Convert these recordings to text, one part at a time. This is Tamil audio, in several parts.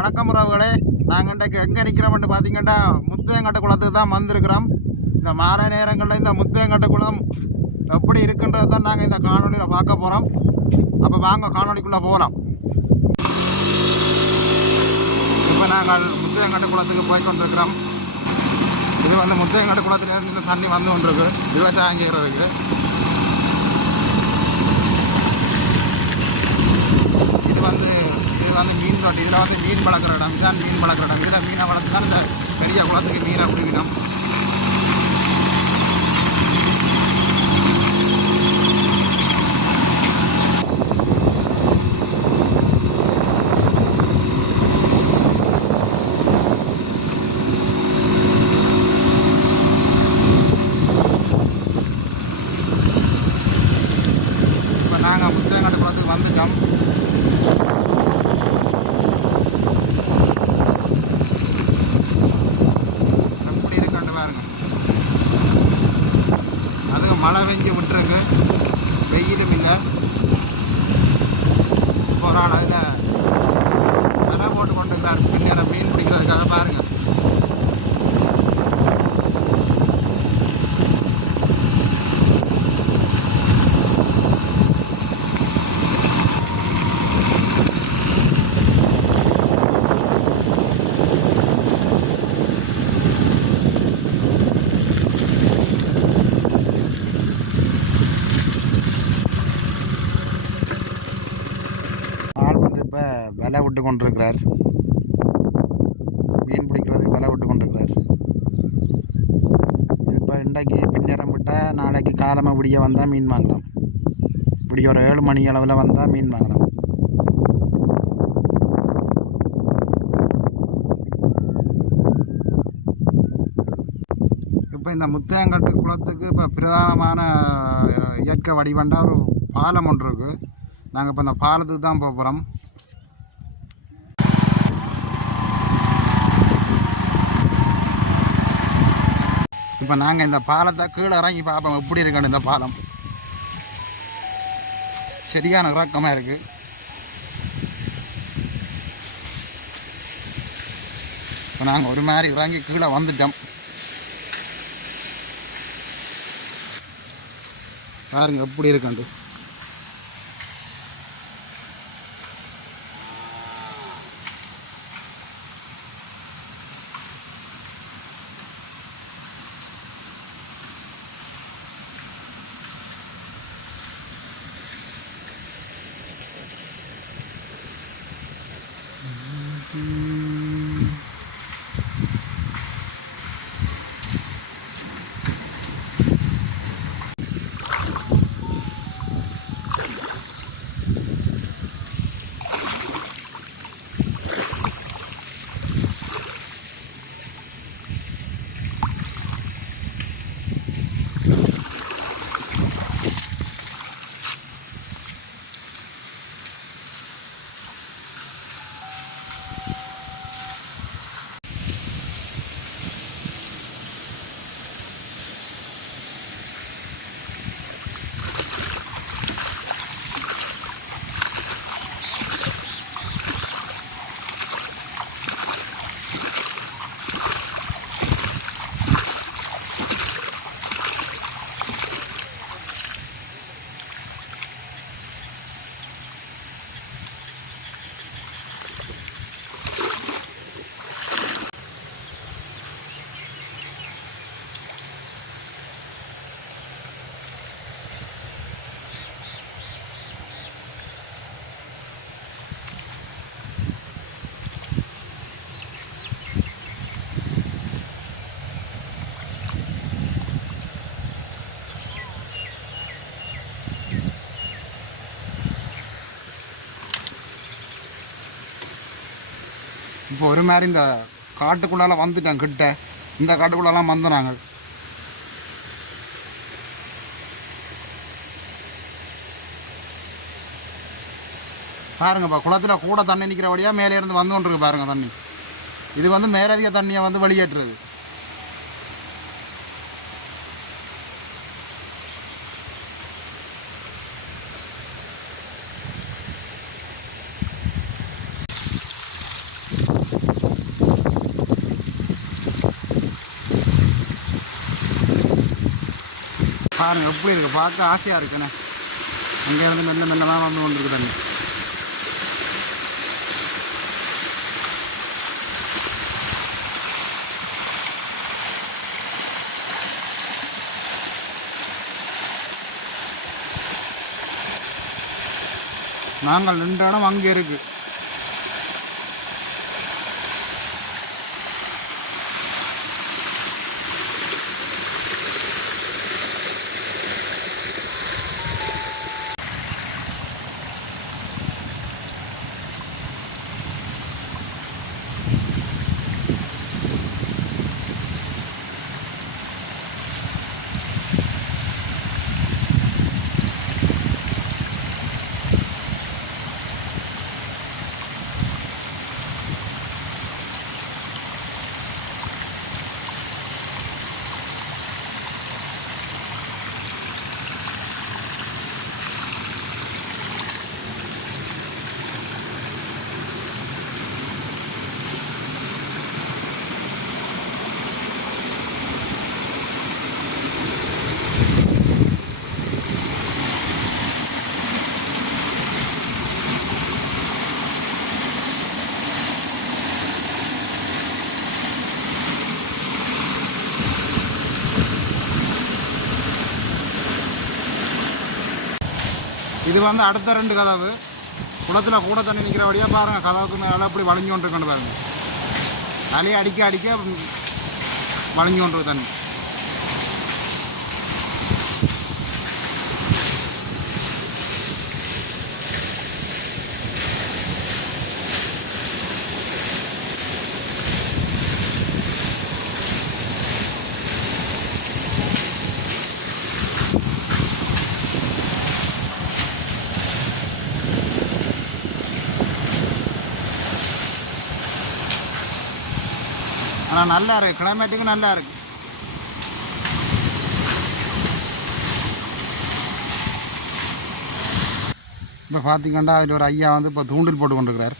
வணக்கம் உறவுகளே. நாங்கள் இன்றைக்கு எங்கே நிற்கிறோம்னு பார்த்தீங்கன்னா முத்தையங்கட்ட குளத்துக்கு தான் வந்திருக்கிறோம். இந்த மாலை நேரங்களில் இந்த முத்தையங்கட்ட குளம் எப்படி இருக்குன்றது தான் நாங்கள் இந்த காணொலியில் பார்க்க போகிறோம். அப்போ வாங்க காணொலிக்குள்ளே போகலாம். இப்போ நாங்கள் முத்தையங்கட்ட குளத்துக்கு போய் கொண்டிருக்கிறோம். இது வந்து முத்தையங்கட்ட குளத்துலேருந்து தண்ணி வந்து கொண்டிருக்கு விவசாயம் செய்கிறதுக்கு. இது வந்து மீன் தொட்டி. இதில் வந்து மீன் வளர்க்குற இடம். இதுதான் மீன் வளர்க்குற இடம். இதில் மீனை வளர்த்து தான் இந்த பெரிய குளத்துக்கு மீனை பிடிக்கணும். இப்போ நாங்கள் முத்தையங்கட்ட குளத்துக்கு வந்துட்டோம். மழை பெஞ்சு விட்டுருக்கு, வெயிலும் இல்லை. ஒரு ஆள் அதில் விலை போட்டு கொண்டு இருக்கிறார் பின்னேற மீன் பிடிக்கிறதுக்காக. பாருங்கள், இப்போ விலை விட்டு கொண்டிருக்கிறார். மீன் பிடிக்கிறதுக்கு விலை விட்டு கொண்டிருக்கிறார். இப்போ இன்றைக்கு பின்னேரம் விட்டால் நாளைக்கு காலமாக விடிய வந்தால் மீன் வாங்கலாம். விடிய ஒரு 7 மணி அளவில் வந்தால் மீன் வாங்கலாம். இப்போ இந்த முத்தையங்கட்டு குளத்துக்கு இப்போ பிரதானமான இயற்கை வடிவண்டா ஒரு பாலம் ஒன்று இருக்குது. நாங்கள் இப்போ இந்த பாலத்துக்கு தான் போக போகிறோம். இப்போ நாங்கள் இந்த பாலத்தை கீழே இறங்கி பார்ப்போம் எப்படி இருக்கான்னு. இந்த பாலம் சரியான இறக்கமாக இருக்குது. இப்போ நாங்கள் ஒரு மாதிரி இறங்கி கீழே வந்துட்டோம். பாருங்க எப்படி இருக்காண்டு. இப்போ ஒரு மாதிரி இந்த காட்டுக்குள்ளால வந்துட்டேன் கிட்ட. இந்த காட்டுக்குள்ளெல்லாம் வந்து நாங்கள் பாருங்கப்பா, குளத்தில் கூட தண்ணி நிற்கிறபடியாக மேலே இருந்து வந்து கொண்டிருக்கு பாருங்க தண்ணி. இது வந்து மேலதிக தண்ணியை வந்து வெளியேற்றுறது. பாருங்கள் எப்படி இருக்குது, பார்க்க ஆசையாக இருக்குண்ணே. அங்கேருந்து மெல்ல மெல்லமாக வந்து கொண்டிருக்கு தண்ணி. நாங்கள் நின்ற இடம் அங்கே இருக்குது. இது வந்து அடுத்த 2 கதவு. குளத்தில் கூட தண்ணி நிற்கிற வழியாக பாருங்கள், கதவுக்கு மேலே அப்படி வளைஞ்சு கொண்டு இருக்கணும் பாருங்கள். அலையை அடிக்க அடிக்க வளைஞ்சு கொண்டு தண்ணி. ஆனால் நல்லா இருக்குது, கிளைமேட்டுக்கும் நல்லா இருக்குது. இப்போ பார்த்திங்கன்னா அதில் ஒரு ஐயா வந்து இப்போ தூண்டில் போட்டு கொண்டிருக்கிறார்.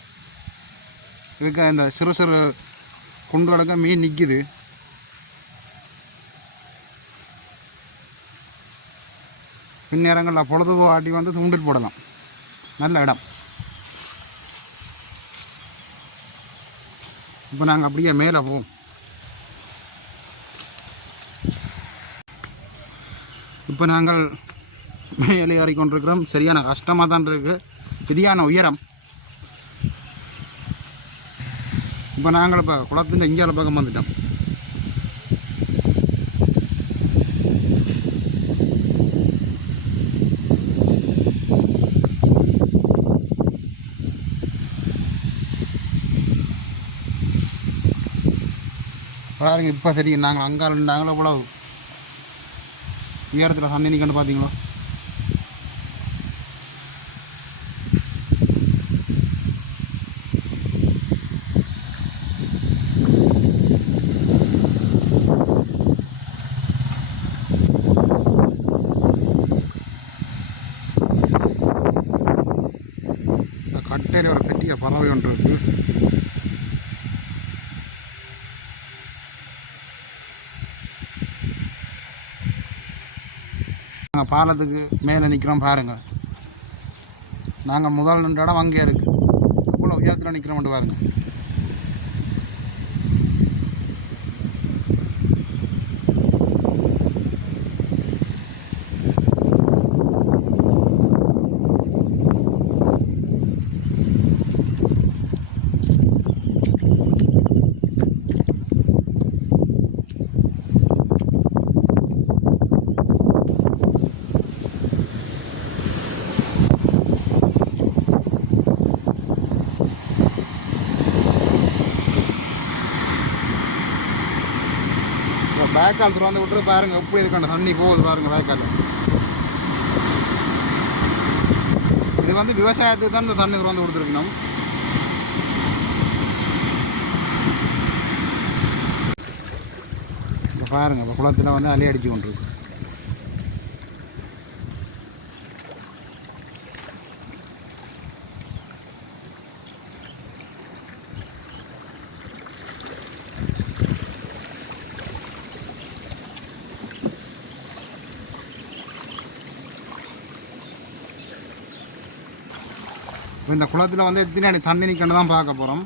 இதுக்கு இந்த சிறு சிறு குண்டுகளுக்கு மீன் நிற்கிது. பின்னேரங்களில் பொழுதுபோக்காட்டி வந்து தூண்டில் போடலாம். நல்ல இடம். இப்போ நாங்கள் அப்படியே மேலே போவோம். இப்போ நாங்கள் மேலே ஏறி கொண்டிருக்கிறோம். சரியான கஷ்டமாக தான் இருக்குது, சரியான உயரம். இப்போ நாங்கள் இப்போ குளத்தின் இஞ்சால பக்கம் வந்துட்டோம். பாருங்க, இப்போ சரி நாங்கள் அங்கே இருந்தாங்களோ இவ்வளோ உயரத்தில் தண்ணி நிற்கண்டு பார்த்தீங்களோ. இந்த கட்டையில் ஒரு பெரிய பறவை ஒன்று இருக்குது. நாங்கள் பாலத்துக்கு மேலே நிற்கிறோம் பாருங்கள். நாங்கள் முதல் நின்ற இடம் அங்கே இருக்குது. இவ்வளோ உயரத்தில் நிற்கிறோம்ட்டு பாருங்கள். வேக்கால் திறந்து விட்டுரு பாருங்க, எப்படி இருக்கு அந்த தண்ணி போகுது பாருங்க வேக்கால். இது வந்து விவசாயத்துக்கு தான் இந்த தண்ணி திறந்து கொடுத்துருக்கணும். இப்போ பாருங்க, இப்போ குளத்தில் வந்து அலை அடிச்சு கொண்டிருக்கு. இந்த குளத்தில் வந்து எத்தனை அடி தண்ணி நிற்கன்னு தான் பார்க்க போகிறோம்.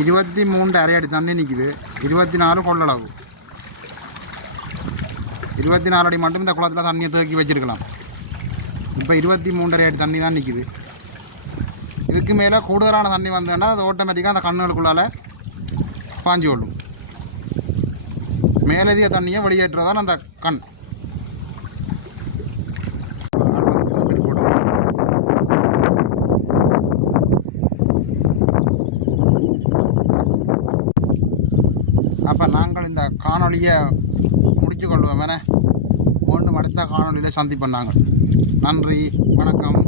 23 அரை அடி தண்ணி நிற்குது. 24 கொள்ளளவு. 24 அடி மட்டும் இந்த குளத்தில் தண்ணியை தேக்கி வச்சுருக்கலாம். இப்போ 23 அரை அடி தண்ணி தான் நிற்குது. இதுக்கு மேலே கூடுதலான தண்ணி வந்ததுன்னா அது ஆட்டோமேட்டிக்காக அந்த கண்ணுகளுக்குள்ளால் பாஞ்சு கொள்ளும். மேலதிக தண்ணியை வெளியேற்றுறதான் அந்த கண். அப்போ நாங்கள் இந்த காணொலியை முடித்து கொள்வோம். மீண்டும் அடுத்த காணொலியில் சந்திப்போம் நாங்கள். நன்றி, வணக்கம்.